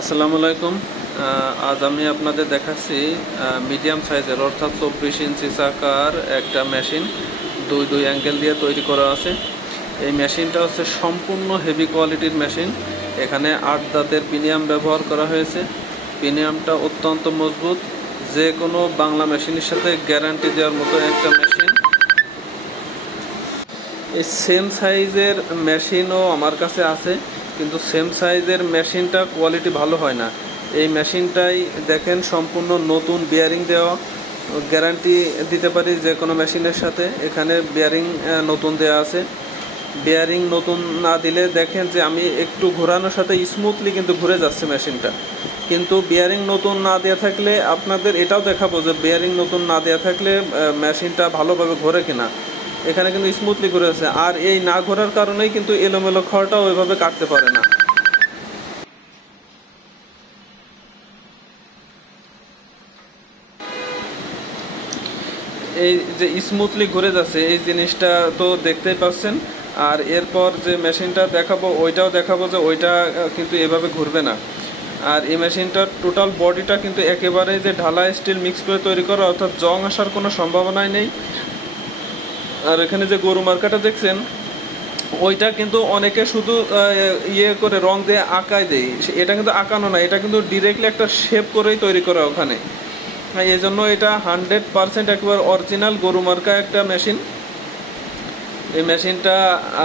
আসসালামু আলাইকুম। আজ আমি আপনাদের দেখাচ্ছি মিডিয়াম সাইজের অর্থাৎ 24 ইঞ্চি চাকার একটা মেশিন দুই অ্যাঙ্গেল দিয়ে তৈরি করা আছে। এই মেশিনটা হচ্ছে সম্পূর্ণ হেভি কোয়ালিটির মেশিন। এখানে 8 দাঁতের পিনিয়াম ব্যবহার করা হয়েছে। পিনিয়ামটা অত্যন্ত মজবুত, যে কোনো বাংলা মেশিনের সাথে গ্যারান্টি দেওয়ার মতো একটা মেশিন। এই সেম সাইজের মেশিনও আমার কাছে আছে, কিন্তু সেম সাইজের মেশিনটা কোয়ালিটি ভালো হয় না। এই মেশিনটাই দেখেন সম্পূর্ণ নতুন বিয়ারিং দেওয়া, গ্যারান্টি দিতে পারি যে কোনো মেশিনের সাথে। এখানে বিয়ারিং নতুন দেওয়া আছে। বিয়ারিং নতুন না দিলে দেখেন যে আমি একটু ঘোরানোর সাথে স্মুথলি কিন্তু ঘুরে যাচ্ছে মেশিনটা। কিন্তু বিয়ারিং নতুন না দেওয়া থাকলে আপনাদের এটাও দেখাবো যে বিয়ারিং নতুন না দেওয়া থাকলে মেশিনটা ভালোভাবে ঘোরে কিনা। এখানে কিন্তু স্মুথলি ঘুরে আছে, আর এই না ঘোরার কারণেই কিন্তু এলোমেলো খড়টা ওইভাবে কাটতে পারে না। এই যে স্মুথলি ঘুরে যাচ্ছে এই জিনিসটা তো দেখতেই পাচ্ছেন। আর এরপর যে মেশিনটা দেখাবো ওইটাও দেখাবো যে ওইটা কিন্তু এভাবে ঘুরবে না। আর এই মেশিনটার টোটাল বডিটা কিন্তু একেবারে যে ঢালাই স্টিল মিক্স করে তৈরি করা, অর্থাৎ জং আসার কোনো সম্ভাবনাই নেই। আর এখানে যে গরু মার্কাটা দেখছেন ওইটা কিন্তু অনেকে শুধু ইয়ে করে রং দিয়ে আঁকায় দেয়, এটা কিন্তু আঁকানো না, এটা কিন্তু ডিরেক্টলি একটা শেপ করেই তৈরি করা ওখানে। এই জন্য এটা 100% একেবারে অরিজিনাল গরু মার্কা একটা মেশিন। এই মেশিনটা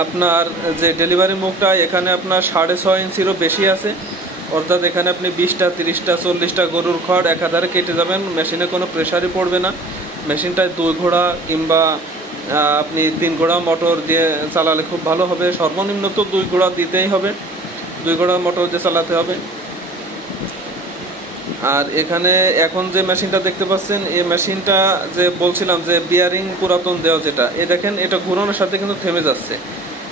আপনার যে ডেলিভারি মুখটা এখানে আপনার 6.5 ইঞ্চিরও বেশি আছে, অর্থাৎ এখানে আপনি 20টা 30টা 40টা গরুর খড় একাধারে কেটে যাবেন, মেশিনে কোনো প্রেশারই পড়বে না। মেশিনটায় 2 ঘোড়া কিংবা আপনি 3 ঘোড়া মোটর দিয়ে চালালে খুব ভালো হবে। সর্বনিম্ন তো 2 ঘোড়া দিতেই হবে, 2 ঘোড়া মোটর দিয়ে চালাতে হবে। আর এখানে এখন যে মেশিনটা দেখতে পাচ্ছেন এই মেশিনটা যে বলছিলাম যে বিয়ারিং পুরাতন দেওয়া, যেটা এ দেখেন এটা ঘুরানোর সাথে কিন্তু থেমে যাচ্ছে।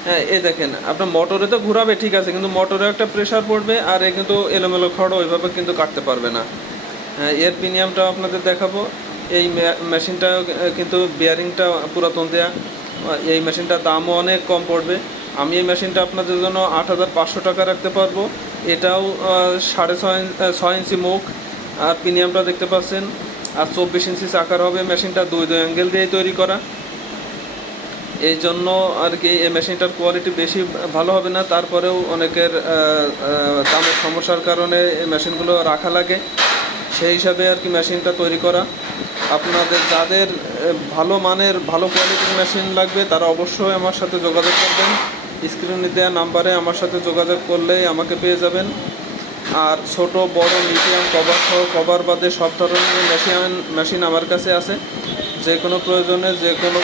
হ্যাঁ, এই দেখেন আপনার মোটরে তো ঘুরাবে ঠিক আছে, কিন্তু মোটরে একটা প্রেশার পড়বে আর এ কিন্তু এলোমেলো খড় ওইভাবে কিন্তু কাটতে পারবে না। এর প্রিমিয়ামটা আপনাদের দেখাবো। এই মেশিনটা কিন্তু বিয়ারিংটা পুরাতন দেয়া, এই মেশিনটার দামও অনেক কম পড়বে। আমি এই মেশিনটা আপনাদের জন্য 8,500 টাকা রাখতে পারবো। এটাও 6.5 ইঞ্চি মুখ, আর প্রিমিয়ামটা দেখতে পাচ্ছেন। আর 24 ইঞ্চি চাকার হবে। মেশিনটা দুই অ্যাঙ্গেল দিয়ে তৈরি করা, এই জন্য আর কি এই মেশিনটার কোয়ালিটি বেশি ভালো হবে না। তারপরেও অনেকের দামের সমস্যার কারণে এই মেশিনগুলো রাখা লাগে, সেই হিসাবে আর কি মেশিনটা তৈরি করা। আপনাদের যাদের ভালো মানের ভালো কোয়ালিটির মেশিন লাগবে তারা অবশ্যই আমার সাথে যোগাযোগ করবেন। স্ক্রিনে দেওয়া নাম্বারে আমার সাথে যোগাযোগ করলেই আমাকে পেয়ে যাবেন। আর ছোট বড় মিডিয়াম কভার সহ কভার বাদে সব ধরনের মেশিন আমার কাছে আছে। যে কোনো প্রয়োজনে যে কোনো